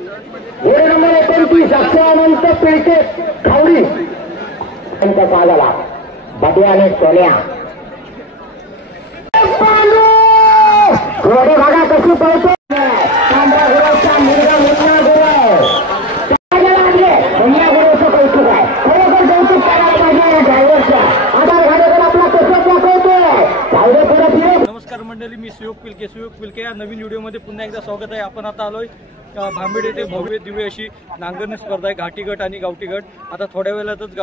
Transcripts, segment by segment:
घोडे नंबर 29 अक्षयानंत पेटे खावडी त्यांचा साजाला बटिया आणि सोन्या घोडे बघा कशी पळतो तांबडा घोड्याचा मुलगा मोठा घोडा लागले पुन्हा घोड्याचं कौतुक आहे खरोखर कौतुक करायला पाहिजे ड्रायव्हरच्या आधार घालेकर आपला कसं दाखवतोय धावले परत ये. नमस्कार मंडळी, मी सुयोग पिलके या नवीन व्हिडिओमध्ये पुन्हा एकदा स्वागत आहे. आपण आता आलोय भांबेड येथे भव्य दिव्य अशी नांगरणी स्पर्धा आहे, घाटी गट आणि गावठी गट. आता थोड्या वेळातच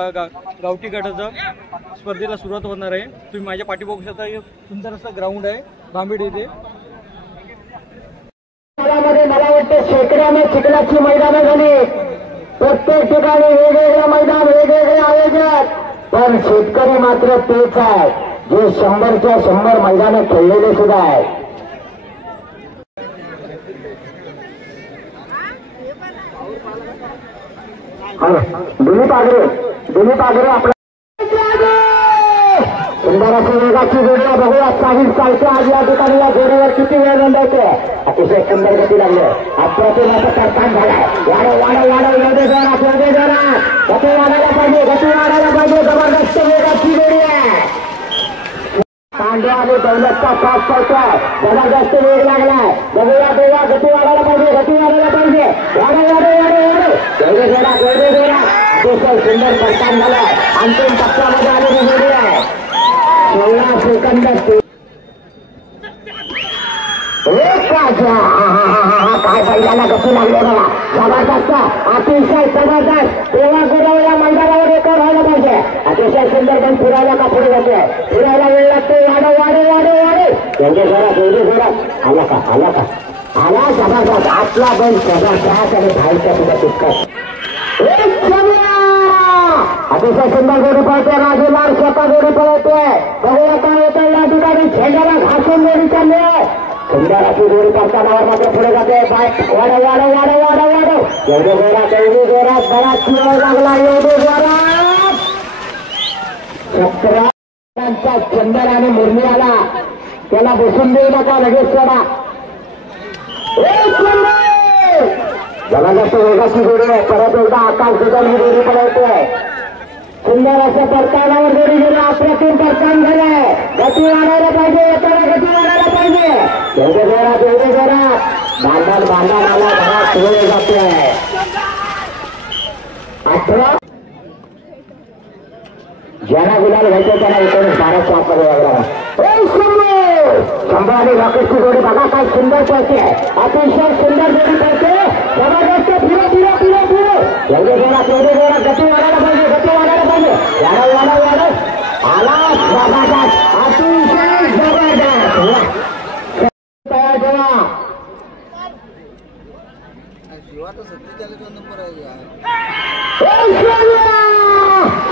गावठी गटाचं स्पर्धेला सुरुवात होणार आहे. तुम्ही माझ्या पाठी बघू शकता, सुंदर असं ग्राउंड आहे भांबेड येथे. मला वाटतं शेकड्याने चिखलाची मैदानं झाली, प्रत्येक ठिकाणी वेगवेगळे मैदान वेगवेगळे आयोजक, पण शेतकरी मात्र तेच आहे जे 100च्या 100 मैदानं खेळलेले सुद्धा आहे. दिलीप आगरे आपला सुंदर अशी वेगाची जोडीला बघूया. काही चालते आज या ठिकाणी या जोडीवर किती वेळ नोंदवते. अतिशय सुंदर गती लागले. अप्रतिम असं करतान झालाय. वाढव एवढे जोरात गती वाढायला पाहिजे जबरदस्त वेगाची जोडी आहे. पांडे आणि दौलतचा साथ पडतोय, जबरदस्त वेग लागलाय. बघूया गती वाढायला पाहिजे एवढे जोरात अतिशय सुंदर करतान झालाय. अंतिम टप्प्यामध्ये आलेली जोडी आहे. 16 सेकंद काय पहिल्याला गती लागले बघा. जबरदस्त अतिशय जबरदस्त तेव्हा गुरवल्या मैदानावर रेकॉर्ड व्हायला पाहिजे. अतिशय सुंदर पण फिरायला का पुढे जाते, फिरायला वेळ लागते. वाढव एवढे जोरात आला का जबरदस्त आतला बैल जबरदस्त आणि बाहेरच्या पुढे तितकं अतिशय सुंदर जोडी पळतोय. राजूलाल स्वतः जोडी पळवतोय. बघूया काय होतं या ठिकाणी. झेंड्याला घासून जोडी चालली. सुंदर अशी जोडी पळताना मात्र पुढे जाते. वाढव एवढे जोरात बराच वेळ लागला. एवढे जोरात 17 चंदर आणि मुरली आला. त्याला बसून देऊ नका, लगेच सोडा. जबरदस्त वेगाची जोडी आहे. परत एकदा आकाश सुद्धा ही जोडी पळवतोय. सुंदर असं परतानावर जोडी गेली. अप्रतिम परतान झालंय. गती वाढायला पाहिजे. एवढे जोरात भांडण आला. घरात वेळ जातोय. 18 ज्यांना गुलाल घ्यायचे त्याला 19-12 वापर लागला. शंभर आणि रॉकेटची जोडी बघा काय सुंदर पळते. अतिशय सुंदर जोडी पळते. जबरदस्त फिरो एवढे जोरात गती वाढायला पाहिजे. वाढव आला जबरदस्त अतिशय जबरदस्त तयार ठेवा.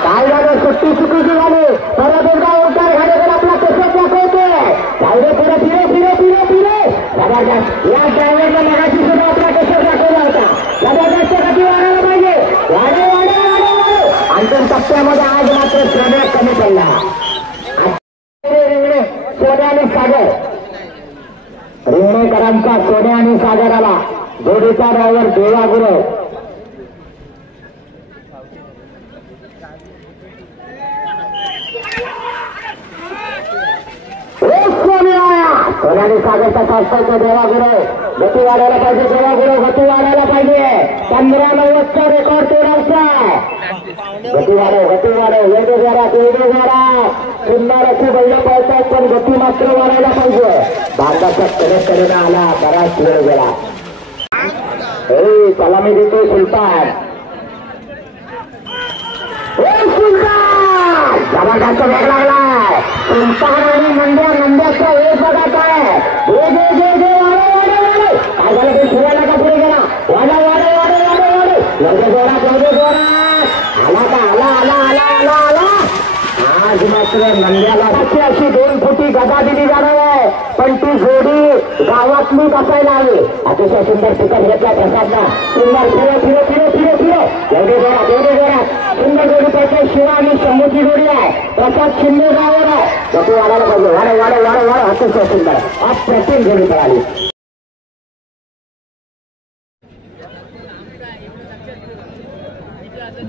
काय झालं, सुट्टी चुकीची झाली. परत एकदा उतार घालेकर आपला कसं दाखवतोय. जाऊदे फिरे जबरदस्त. या ड्रायव्हरला मगाशी सुद्धा आपला कसं दाखवला होता. जबरदस्त गती वाढायला पाहिजे. वाढव अंतिम टप्प्यामध्ये आज मात्र सोन्या कमी पडला. सोन्या आणि सागर रिंगणेकरांचा सोन्या आणि सागराला जोडीचा ड्रायव्हर देवा गुरव. सोन्याने सागरचा शास्त्राचा देवा गुरव. गती वाढायला पाहिजे. 15-90चा रेकॉर्ड तोडायचा. गती वाढव एवढे जोरात सुंदर अशी बैल पळतात, पण गती मात्र वाढायला पाहिजे. भारताच्या कडेकडे आला, बराच वेळ गेला. सलामी देतो सुलतान. जबरदस्त वेग लागलाय. सुलतान आणि नंद्याचा एक बघा काय काय झालं ते फिरायला का पुढे गेला. वाढव एवढे जोरात आला. आज मात्र नंद्याला अशी 2 फुटी गदा दिली जाणार आहे, पण ती जोडी गावातली बसायला हवी. अतिशय सुंदर तिकट घेतला प्रसादला. सुंदर फिरो एवढे जोरात सुंदर जोडी पैकी शिवा आणि शंभूची जोडी आहे. प्रसाद शिंदे गावावर आहे. गती वाढायला पाहिजे. वाढव अतिशय सुंदर अप्रतिम जोडी पळाली.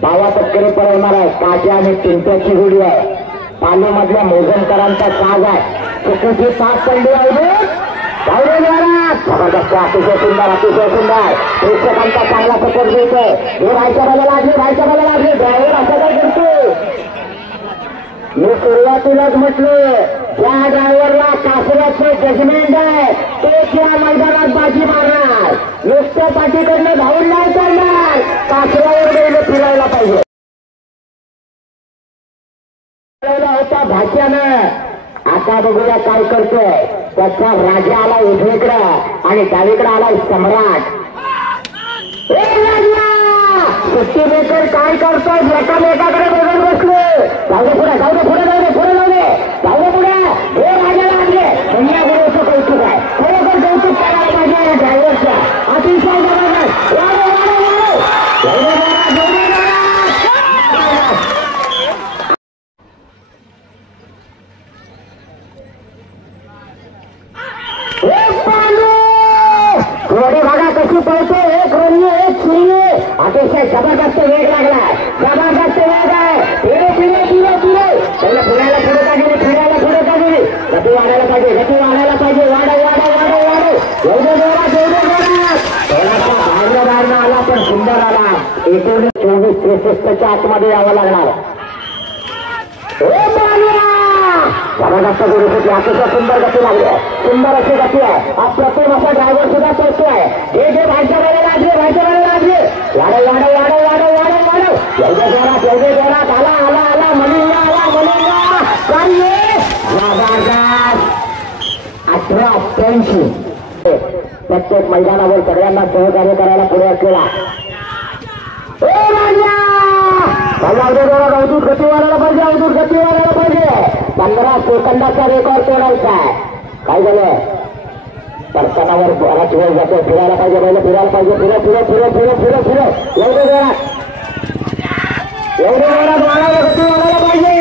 बावा पटकरी पळवणार आहे. काट्या आणि चिंट्याची जोडी आहे. पाणी मधल्या मोजणकरांचा साज आहे. चुकीची साथ पडली आहे. जबरदस्त, अतिशय सुंदर, अतिशय सुंदर. प्रेक्षकांचा चांगला सपोर्ट मिळतोय. हे रायच्या बाला लागले. ड्रायव्हर असं काय करतो. मी सुरुवातीलाच म्हटले, ज्या ड्रायव्हरला कासऱ्याचं जजमेंट आहे तोच या मैदानात बाजी मारणार. नुसत्या पाठीकडनं धावून नाही करणार. कासऱ्यावर गेलं फिरायला पाहिजे. होता भाच्यानं. आता बघूया काय करतोय. त्याचा राजा आला उजवीकडं आणि डावीकडे आला सम्राट. सुट्टी मेकर काय करतोय. एकामेकाकडे बघत बसले. जाऊ दे पुढे, जाऊ दे पुढे, जाऊ दे पुढे, जाऊ दे, जाऊ दे पुढे. हे राजाला आणले. संध्या गुरुचं कौतुक आहे. खरोखर कौतुक करायला पाहिजे ड्रायव्हरच्या. अतिशय जबरदस्त. थोडी भागा कशी पळतो. एक रन्नी, एक शून्य. अतिशय जबरदस्त वेग लागलाय. जबरदस्त वेग आहे. फिरे फिरे फिरे फिरे. पहिला फिरायला पुढे का गेली. गती वाढायला पाहिजे. वाढव. एवढं बाहेरनं आला पण सुंदर आला. 19-24-63च्या आतमध्ये यावं लागणार. जबरदस्त गुरुसाठी अतिशय सुंदर गती लागली आहे. सुंदर अशी गती आहे. अप्रतिम असा ड्रायव्हर सुद्धा पोहोचतोय. हे भाईच्या वेळेला लागले. एवढे जोरात आला मलिंगा. 18-88. प्रत्येक मैदानावर सगळ्यांना सहकार्य करायला पुढे असलेला अवधूत गती वाढायला पाहिजे. 15 सेकंदाचा रेकॉर्ड तोडायचा आहे. काय झालं. परतानावर बराच वेळ जातो. फिरायला पाहिजे. फिरे. एवढे जोरात गती वाढायला पाहिजे.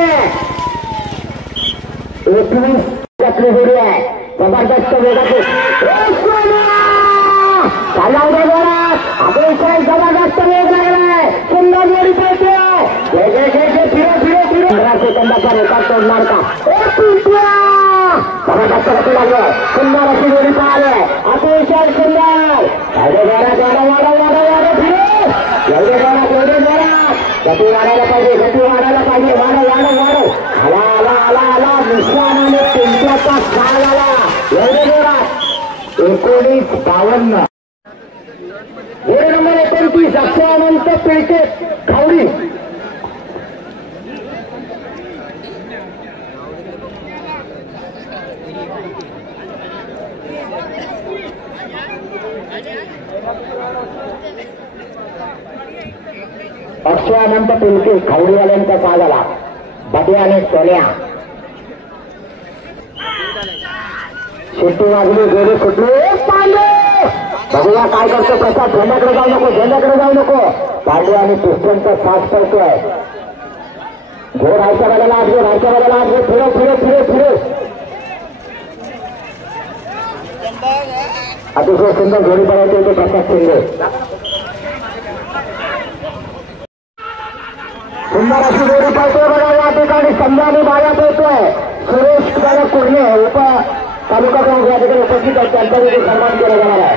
21 जोडी आहे. जबरदस्त वेगाची अतिशय जबरदस्त वेग लागलाय. सुंदर जोडी पळते. फिरे. 15 सेकंदाचा रेकॉर्ड तोडणार का. जबरदस्त गती लागले. सुंदर अशी जोडी पाहिले. अतिशय सुंदर. गती वाढायला पाहिजे. वाढव. आला निशाणाने चिंट्याचा साल आला. एवढे जोरात. 19-52. घोडे नंबर 29 अक्षयानंत पेटे खावडी. अक्षयानंत पिलके खावडीवाल्यांचा साज आला. बड्या आणि सोन्या. शेट्टी वाजली. जोडी सुटली. बघूया काय करतो. प्रसाद झेंड्याकडे जाऊ नको. पांडे आणि पिस्टनचा साथ पडतोय. घोड रायच्या बाजूला आज फिरे. अतिशय सुंदर जोडी पळवते ते प्रसाद शिंदे. सुंदर अशी जोडी पळतोय. बघा या ठिकाणी संध्याने बाया पळतोय. सुरेश कुर्णे उप तालुका प्रमुख या ठिकाणी उपस्थित आहेत. त्यांचा देखील सन्मान केला जाणार आहे.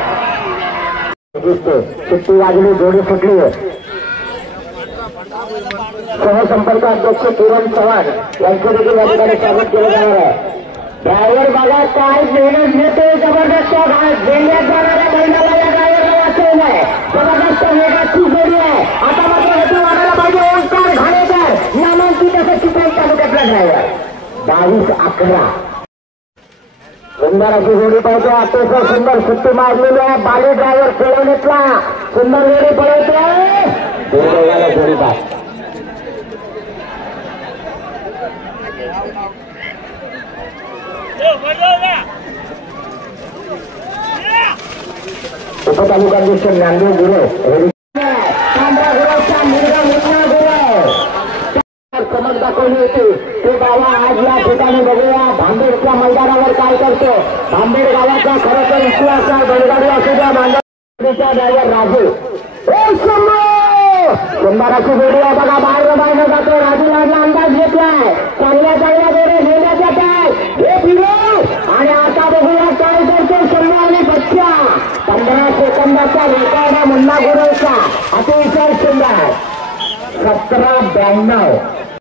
सुट्टी वाजली. जोडी सुटली. सहसंपर्क अध्यक्ष किरण चव्हाण यांचं देखील या ठिकाणी स्वागत केलं जाणार आहे. ड्रायव्हर बघा काय मेहनत घेते. जबरदस्त देण्यात जाणाऱ्या बैलाला या ड्रायव्हरला वाचवलं आहे. जबरदस्त वेगाची जोडी आहे. आता मात्र गती वाढायला पाहिजे. ओंकार घाणेकर नामांकित असं चिपळूण तालुक्यातला ड्रायव्हर. 22-11. सुंदर अशी जोडी पळतो. अतिशय सुंदर सुट्टी मारलेली आहे. बाली ड्रायव्हर खेळवणीतला सुंदर जोडी पळवतोय. जोडी पास. उपतालुकाध्यक्ष ज्ञानदेव गुरव चमक दाखवली होती. ते बाबा आज या ठिकाणी बघूया भांबेडच्या मैदानावर काय करतो. भांबेड गावाचा खरं तर इतिहास बैलगाडी असू द्या. भांबेडचा ड्रायव्हर राजू सुंदराची जोडी आहे बघा. बाहेर जातो. राजूलाडला अंदाज घेतलाय. चांगल्या जोड्या घेण्यात येत आहे. हे फिरो आणि आता बघूया काय करतो शंभर आणि 15 सेकंदाचा रेकॉर्ड मुन्ना गुरुचा. अतिशय सुंदर. 17-92.